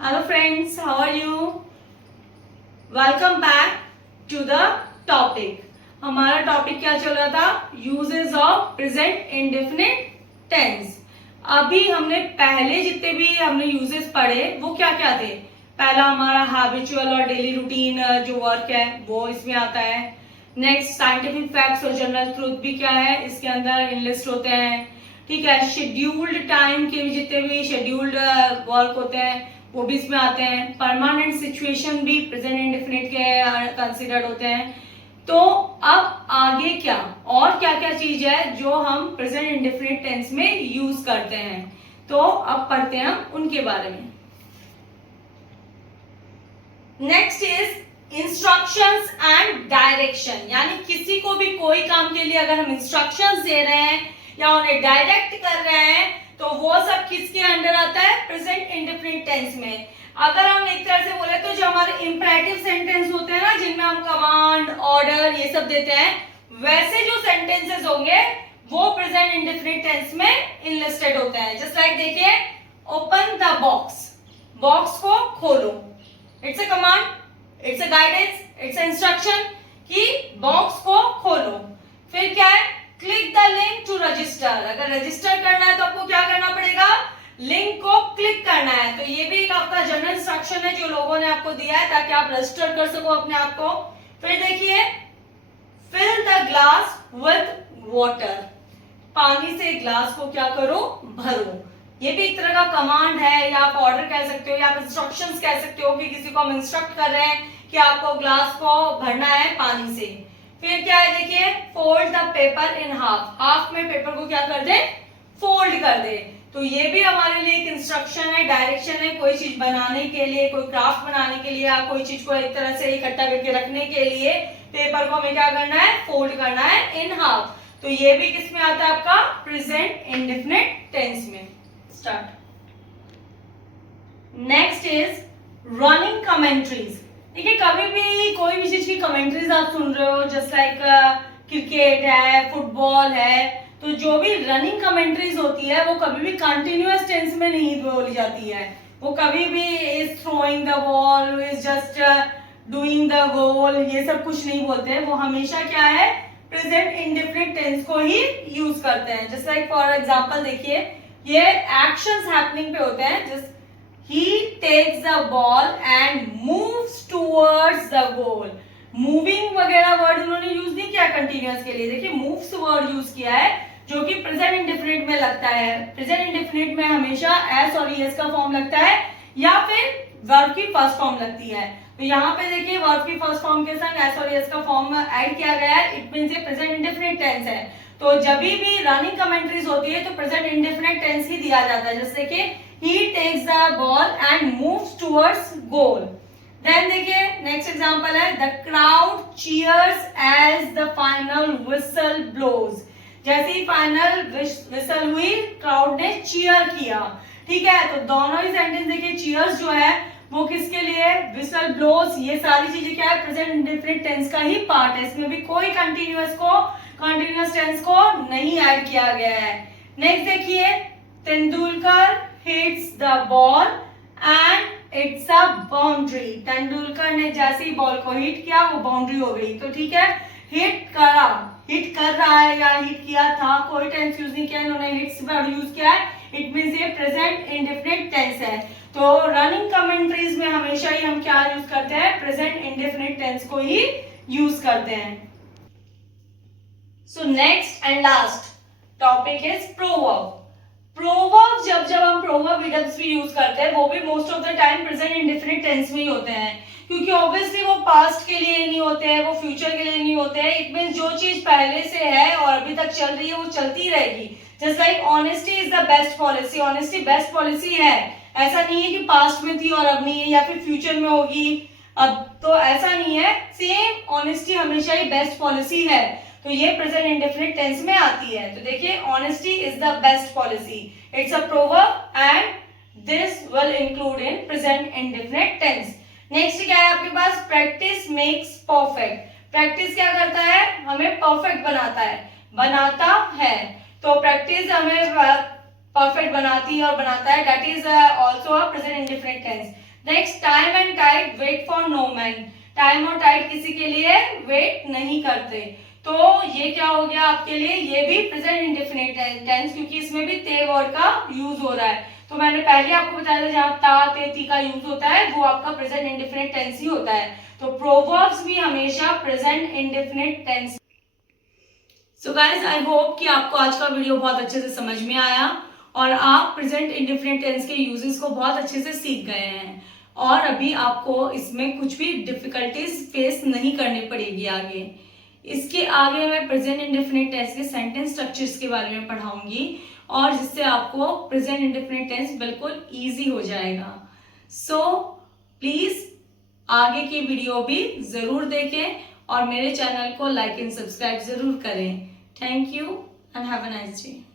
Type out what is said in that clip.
Hello friends, how are you? Welcome back to the topic. हमारा topic क्या चल रहा था? Uses of present indefinite tense. अभी हमने पहले जितने भी हमने यूजेस पढ़े वो क्या क्या थे? पहला हमारा हैबिचुअल और डेली रूटीन जो वर्क है वो इसमें आता है. नेक्स्ट साइंटिफिक फैक्ट्स और जनरल ट्रूथ भी क्या है इसके अंदर इनलिस्ट होते हैं. ठीक है. शेड्यूल्ड टाइम के भी जितने भी शेड्यूल्ड वर्क होते हैं वो भी इसमें आते हैं. परमानेंट सिचुएशन भी प्रेजेंट इंडेफिनिट के कंसिडर्ड होते हैं. तो अब आगे क्या और क्या क्या चीज है जो हम प्रेजेंट इंडेफिनिट टेंस में यूज करते हैं, तो अब पढ़ते हैं हम उनके बारे में. Next is instructions and direction. यानी किसी को भी कोई काम के लिए अगर हम इंस्ट्रक्शंस दे रहे हैं या उन्हें डायरेक्ट कर रहे हैं तो वो सब किसके अंडर आता है? प्रेजेंट इंडेफिनिट टेंस में. अगर हम एक तरह से बोले तो जो हमारे इंपरेटिव सेंटेंस होते हैं ना, जिनमें हम कमांड ऑर्डर ये सब देते हैं, वैसे जो सेंटेंसेस होंगे वो प्रेजेंट इंडेफिनिट टेंस में इनलिस्टेड होते हैं. जस्ट लाइक देखिए, ओपन द बॉक्स. बॉक्स को खोलो. It's a command, it's a guidance, it's a instruction कि बॉक्स को खोलो. फिर क्या है? Click the link to register. अगर रजिस्टर करना है तो आपको क्या करना पड़ेगा? लिंक को क्लिक करना है. तो ये भी एक आपका जनरल इंस्ट्रक्शन है जो लोगों ने आपको दिया है ताकि आप रजिस्टर कर सको अपने आप को. फिर देखिए, fill the glass with water. पानी से ग्लास को क्या करो? भरो. ये भी एक तरह का कमांड है या आप ऑर्डर कह सकते हो या आप इंस्ट्रक्शंस कह सकते हो कि किसी को हम इंस्ट्रक्ट कर रहे हैं कि आपको ग्लास को भरना है पानी से. फिर क्या है? देखिए, fold the paper in half. Half में पेपर को क्या कर दे? फोल्ड कर दे. तो ये भी हमारे लिए एक इंस्ट्रक्शन है, डायरेक्शन है. कोई चीज बनाने के लिए, कोई क्राफ्ट बनाने के लिए या कोई चीज को एक तरह से इकट्ठा करके रखने के लिए पेपर को हमें क्या करना है? फोल्ड करना है इन हाफ. तो ये भी किस में आता है? आपका प्रेजेंट इंडेफिनिट टेंस में. Start. Next is running commentaries. देखिए, कभी भी कोई भी चीज की कमेंट्रीज आप सुन रहे हो, जस्ट लाइक क्रिकेट है, फुटबॉल है, तो जो भी रनिंग कमेंट्रीज होती है वो कभी भी कंटिन्यूअस टेंस में नहीं बोली जाती है. वो कभी भी is throwing the ball, is just doing the goal, ये सब कुछ नहीं बोलते हैं. वो हमेशा क्या है? प्रेजेंट इंडेफिनिट टेंस को ही यूज करते हैं. जस्ट लाइक फॉर एग्जाम्पल देखिए, ये एक्शंस हैपनिंग पे होते हैं. Just he takes the ball and moves towards the goal. Moving वगैरह वर्ड उन्होंने यूज नहीं किया कंटिन्यूअस के लिए. देखिए, मूव्स वर्ड यूज किया है जो कि प्रेजेंट इंडेफिनिट में लगता है. प्रेजेंट इंडेफिनिट में हमेशा एस और ईएस का फॉर्म लगता है या फिर वर्ब की फर्स्ट फॉर्म लगती है. तो यहाँ पे देखिए, वर्ब की फर्स्ट फॉर्म के संग एस और ईएस का फॉर्म ऐड किया गया है. इट मींस ये प्रेजेंट इंडेफिनिट टेंस है. तो जब भी रनिंग कमेंट्रीज होती है तो प्रेजेंट इंडेफिनिट टेंस ही दिया जाता है. जैसे कि he takes the ball and moves towards goal. Then देखिए, नेक्स्ट एग्जांपल है, the crowd cheers as the final whistle blows. जैसे ही फाइनल विसल हुई, क्राउड ने चीयर किया. ठीक है. तो दोनों ही सेंटेंस देखिए, चीयर्स जो है वो किसके लिए? Whistle blows. ये सारी चीजें क्या है? प्रेजेंट इंडेफिनिट टेंस का ही पार्ट है. इसमें भी कोई कंटिन्यूअस टेंस को नहीं ऐड किया गया है. नेक्स्ट देखिए, Tendulkar hits the ball and it's a boundary. Tendulkar ने जैसे ही बॉल को हिट किया वो बाउंड्री हो गई. तो ठीक है, हिट कर रहा है या हिट किया था, कोई टेंस यूज नहीं किया, इन्होंने हिट्स वर्ड यूज किया है. इट मींस ये प्रेजेंट इंडेफिनिट टेंस है. तो रनिंग कमेंट्रीज में हमेशा ही हम क्या यूज करते हैं? प्रेजेंट इंडेफिनिट टेंस को ही यूज करते हैं. So next and last topic is proverb. Proverb जब हम प्रोवर्ब इडम्स भी यूज करते हैं वो भी most of the time present indefinite tense में ही होते हैं, क्योंकि ऑब्वियसली वो पास्ट के लिए नहीं होते हैं, वो फ्यूचर के लिए नहीं होते हैं. इट मींस जो चीज पहले से है और अभी तक चल रही है वो चलती रहेगी. Just like honesty is the best policy. Honesty best policy है. ऐसा नहीं है कि पास्ट में थी और अब नहीं है या फिर फ्यूचर में होगी अब, तो ऐसा नहीं है. सेम ऑनेस्टी हमेशा ही बेस्ट पॉलिसी है. तो ये प्रेजेंट इंडेफिनिट टेंस में आती है. तो देखिए, honesty is the best policy. It's a proverb and this will include in present indefinite tense. Next क्या है आपके पास? Practice makes perfect. प्रैक्टिस क्या करता है? हमें परफेक्ट बनाता है. तो प्रैक्टिस हमें परफेक्ट बनाती है और बनाता है. That is also a present indefinite tense. Next time and tide wait for no man, time और टाइट किसी के लिए वेट नहीं करते। तो ये क्या हो गया आपके लिए, ये भी प्रेजेंट इंडेफिनिट टेंस, क्योंकि इसमें भी ते वर्ड का यूज हो रहा है। तो मैंने पहले आपको बताया था जहां ता ते ती का यूज होता है वो आपका प्रेजेंट इंडेफिनिट टेंस ही होता है। तो प्रोवर्ब्स भी हमेशा present indefinite tense. So guys I hope कि आपको आज का वीडियो बहुत अच्छे से समझ में आया और आप प्रेजेंट इंडेफिनिट टेंस के यूजेस को बहुत अच्छे से सीख गए हैं और अभी आपको इसमें कुछ भी डिफिकल्टीज फेस नहीं करनी पड़ेगी आगे। इसके आगे मैं प्रेजेंट इंडेफिनिट टेंस के सेंटेंस स्ट्रक्चर्स के बारे में पढ़ाऊंगी और जिससे आपको प्रेजेंट इंडेफिनिट टेंस बिल्कुल इजी हो जाएगा। सो प्लीज आगे की वीडियो भी जरूर देखें और मेरे चैनल को लाइक एंड सब्सक्राइब जरूर करें। Thank you and have a nice day.